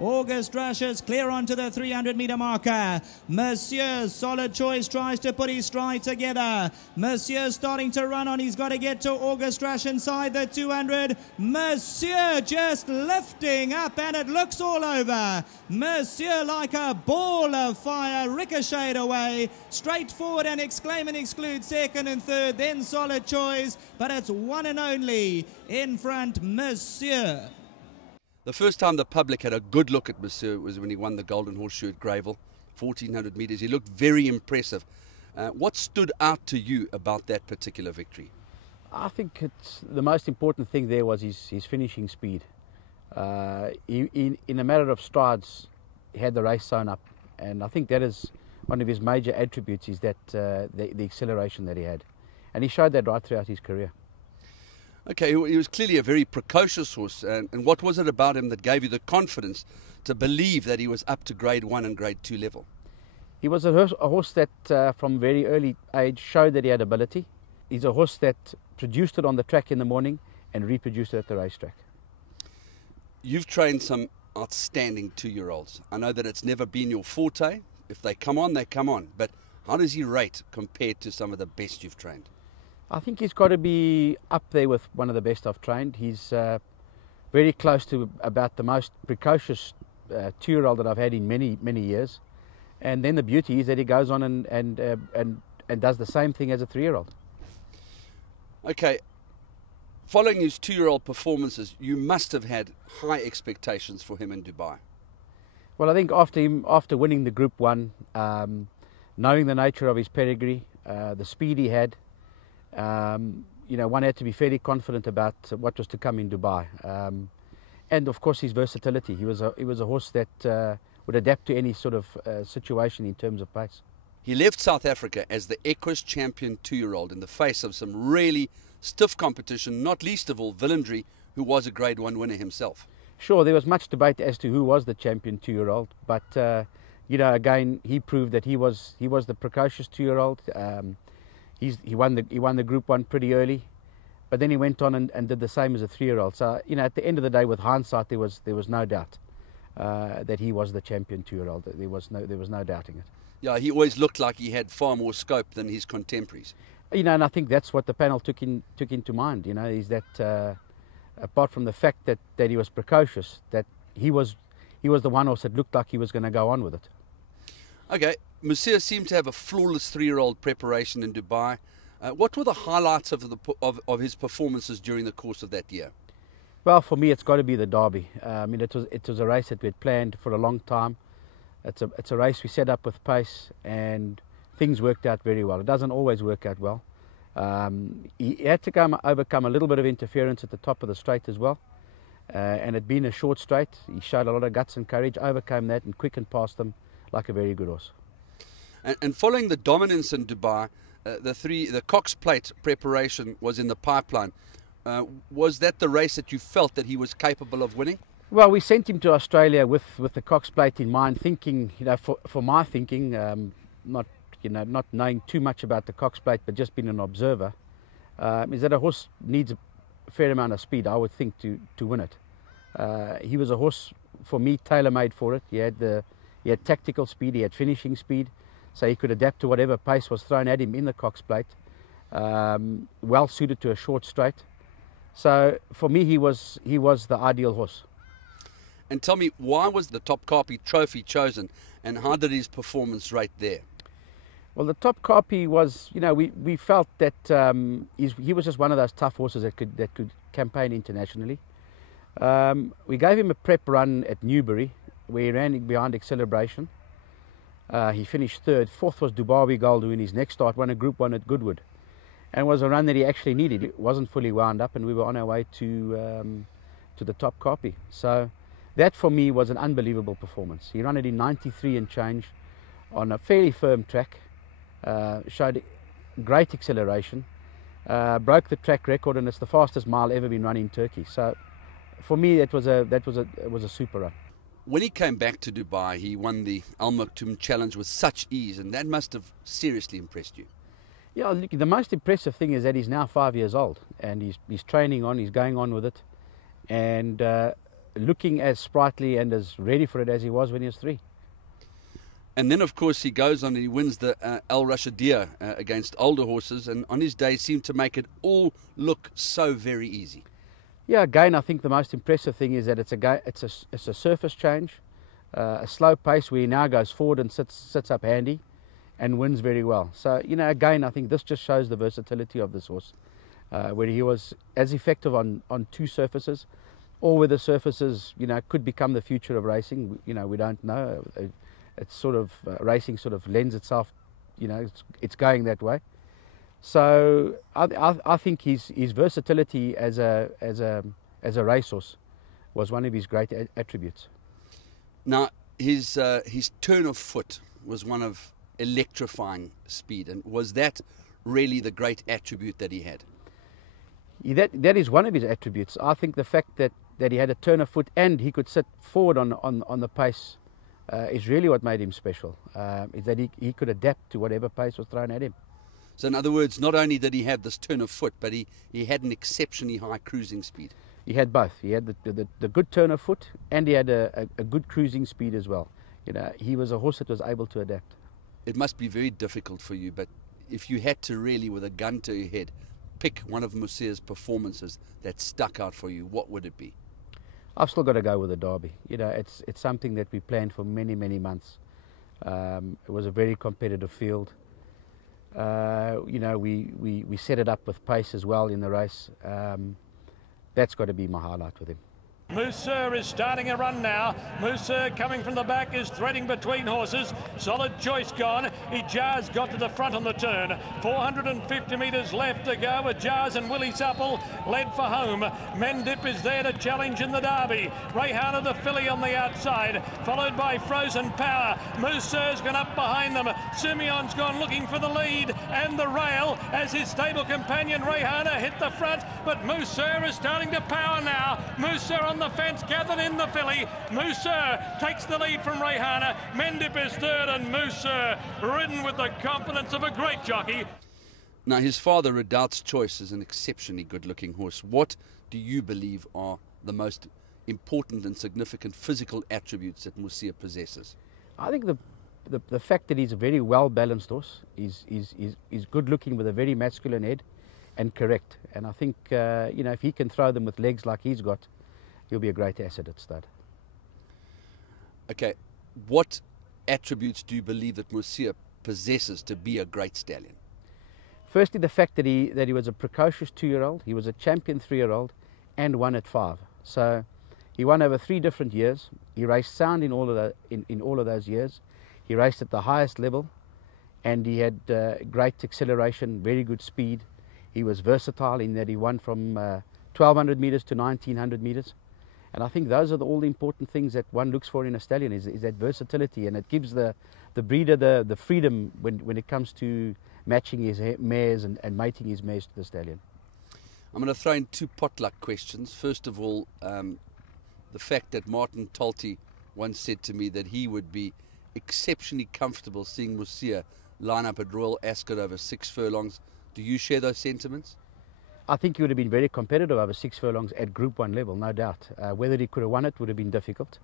August Rushes clear onto the 300-meter marker. MUSIR, solid choice, tries to put his stride together. MUSIR starting to run on. He's got to get to August Rush inside the 200. MUSIR just lifting up, and it looks all over. MUSIR like a ball of fire, ricocheted away, straight forward and exclaim and exclude second and third, then solid choice, but it's one and only in front, MUSIR. The first time the public had a good look at MUSIR was when he won the Golden Horseshoe at Greyville, 1400 metres. He looked very impressive. What stood out to you about that particular victory? I think the most important thing there was his finishing speed. In a matter of strides, he had the race sewn up, and I think that is one of his major attributes, is that the acceleration that he had. And he showed that right throughout his career. Okay, he was clearly a very precocious horse, and what was it about him that gave you the confidence to believe that he was up to grade 1 and grade 2 level? He was a horse that from very early age showed that he had ability. He's a horse that produced it on the track in the morning and reproduced it at the racetrack. You've trained some outstanding 2-year-olds. I know that it's never been your forte. If they come on, they come on. But how does he rate compared to some of the best you've trained? I think he's got to be up there with one of the best I've trained. He's very close to about the most precocious 2-year-old that I've had in many, many years. And then the beauty is that he goes on and does the same thing as a 3-year-old. Okay, following his 2-year-old performances, you must have had high expectations for him in Dubai. Well, I think after winning the Group 1, knowing the nature of his pedigree, the speed he had, you know, one had to be fairly confident about what was to come in Dubai. And of course his versatility. He was a horse that would adapt to any sort of situation in terms of pace. He left South Africa as the Equus champion 2-year-old in the face of some really stiff competition, not least of all Villandry, who was a grade 1 winner himself. Sure, there was much debate as to who was the champion 2-year-old, but you know, again, he proved that he was the precocious 2-year-old. He won the Group 1 pretty early, but then he went on and did the same as a 3-year-old. So, you know, at the end of the day, with hindsight, there was no doubt that he was the champion 2-year-old. There was no doubting it. Yeah, he always looked like he had far more scope than his contemporaries. You know, and I think that's what the panel took into mind. You know, is that apart from the fact that he was precocious, that he was the one horse that looked like he was going to go on with it. Okay, MUSIR seemed to have a flawless 3-year-old preparation in Dubai. What were the highlights of his performances during the course of that year? Well, for me, it's got to be the Derby. I mean, it was a race that we had planned for a long time. It's a race we set up with pace, and things worked out very well. It doesn't always work out well. He had to overcome a little bit of interference at the top of the straight as well. And it being a short straight, he showed a lot of guts and courage, overcame that and quickened past them like a very good horse. And following the dominance in Dubai, the Cox Plate preparation was in the pipeline. Was that the race that you felt that he was capable of winning? Well, we sent him to Australia with the Cox Plate in mind, thinking, you know, for my thinking, not knowing too much about the Cox Plate, but just being an observer, is that a horse needs a fair amount of speed, I would think, to win it. He was a horse, for me, tailor-made for it. He had tactical speed, he had finishing speed, so he could adapt to whatever pace was thrown at him in the Cox Plate. Well suited to a short straight. So for me, he was the ideal horse. And tell me, why was the Top Carpy Trophy chosen, and how did his performance rate there? Well, the Top Carpy was, you know, we felt that he was just one of those tough horses that could campaign internationally. We gave him a prep run at Newbury, where he ran behind Acceleration. He finished third. Fourth was Dubai Gold, who in his next start won a Group 1 at Goodwood, and was a run that he actually needed. It wasn't fully wound up, and we were on our way to the Top Carpy. So that for me was an unbelievable performance. He ran it in 93 and change on a fairly firm track, showed great acceleration, broke the track record, and it's the fastest mile ever been run in Turkey. So for me, it was a super run. When he came back to Dubai, he won the Al Maktoum Challenge with such ease, and that must have seriously impressed you. Yeah, look, the most impressive thing is that he's now 5 years old, and he's training on, he's going on with it, and looking as sprightly and as ready for it as he was when he was 3. And then, of course, he goes on and he wins the Al Rashadia against older horses, and on his day seemed to make it all look so very easy. Yeah, again, I think the most impressive thing is that it's a surface change, a slow pace where he now goes forward and sits up handy and wins very well. So, you know, again, I think this just shows the versatility of this horse, where he was as effective on 2 surfaces, or whether surfaces, you know, could become the future of racing. You know, we don't know. It's sort of racing sort of lends itself, you know, it's going that way. So I think his versatility as a racehorse was one of his great attributes. Now his turn of foot was one of electrifying speed, and was that really the great attribute that he had? That is one of his attributes. I think the fact that he had a turn of foot and he could sit forward on the pace is really what made him special. Is that he could adapt to whatever pace was thrown at him. So in other words, not only did he have this turn of foot, but he had an exceptionally high cruising speed. He had both. He had the good turn of foot, and he had a good cruising speed as well. You know, he was a horse that was able to adapt. It must be very difficult for you, but if you had to really, with a gun to your head, pick one of MUSIR's performances that stuck out for you, what would it be? I've still got to go with the Derby. You know, it's something that we planned for many, many months. It was a very competitive field. You know, we set it up with pace as well in the race. That's got to be my highlight with him. MUSIR is starting a run now. MUSIR coming from the back is threading between horses. Solid Choice gone. Ijaz got to the front on the turn. 450 metres left to go. Ijaz and Willie Supple led for home. Mendip is there to challenge in the Derby. Rayhana the filly on the outside, followed by Frozen Power. MUSIR's gone up behind them. Simeon's gone looking for the lead and the rail as his stable companion Rayhana hit the front, but MUSIR is starting to power now. MUSIR on the fence, gathered in the filly. MUSIR takes the lead from Rayhana. Mendip is third, and MUSIR ridden with the confidence of a great jockey. Now, his father, Redoubt's Choice, is an exceptionally good-looking horse. What do you believe are the most important and significant physical attributes that MUSIR possesses? I think the fact that he's a very well-balanced horse, is good-looking with a very masculine head and correct. And I think, you know, if he can throw them with legs like he's got, he'll be a great asset at stud. Okay, what attributes do you believe that MUSIR possesses to be a great stallion? Firstly, the fact that he was a precocious 2-year-old, he was a champion 3-year-old, and won at 5. So he won over 3 different years. He raced sound in all of those years. He raced at the highest level, and he had great acceleration, very good speed. He was versatile in that he won from 1,200 metres to 1,900 metres. And I think those are all the important things that one looks for in a stallion, is that versatility, and it gives the breeder the freedom when it comes to matching his mares and mating his mares to the stallion. I'm going to throw in 2 potluck questions. First of all, the fact that Martin Tolte once said to me that he would be exceptionally comfortable seeing MUSIR line up at Royal Ascot over 6 furlongs. Do you share those sentiments? I think he would have been very competitive over 6 furlongs at Group 1 level, no doubt. Whether he could have won it would have been difficult.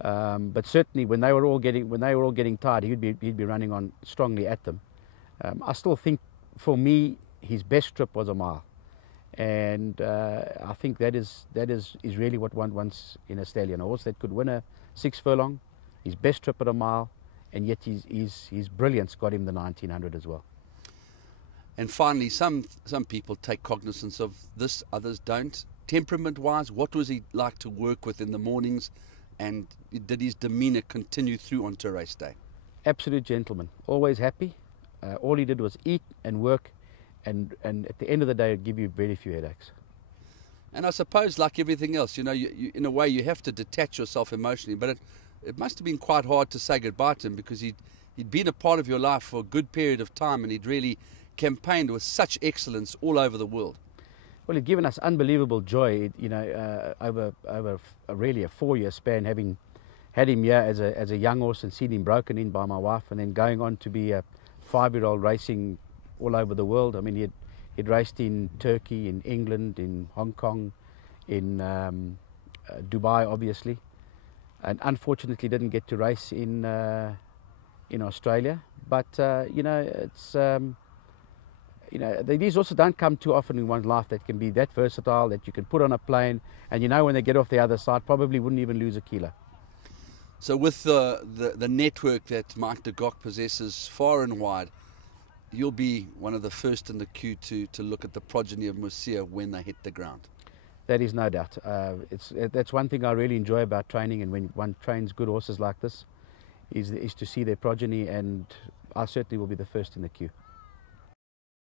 But certainly when they were all getting tired, he'd be running on strongly at them. I still think, for me, his best trip was a mile, and I think that is really what one wants in a stallion, a horse that could win a 6 furlong, his best trip at a mile, and yet his brilliance got him the 1900 as well. And finally, some people take cognizance of this, others don't. Temperament-wise, what was he like to work with in the mornings, and did his demeanour continue through onto race day? Absolute gentleman, always happy. All he did was eat and work, and at the end of the day, it'd give you very few headaches. And I suppose, like everything else, you know, you in a way you have to detach yourself emotionally, but it must have been quite hard to say goodbye to him, because he'd been a part of your life for a good period of time, and he'd really campaigned with such excellence all over the world. Well, he'd given us unbelievable joy, you know, over really a 4-year span, having had him here as a young horse and seen him broken in by my wife, and then going on to be a 5-year-old racing all over the world. I mean, he'd raced in Turkey, in England, in Hong Kong, in Dubai, obviously, and unfortunately didn't get to race in Australia. But you know, it's you know, these horses don't come too often in one's life that can be that versatile, that you can put on a plane, and you know when they get off the other side, probably wouldn't even lose a kilo. So with the network that Mike de KOCK possesses far and wide, you'll be one of the first in the queue to look at the progeny of MUSIR when they hit the ground. That is no doubt. That's one thing I really enjoy about training, and when one trains good horses like this, is to see their progeny, and I certainly will be the first in the queue.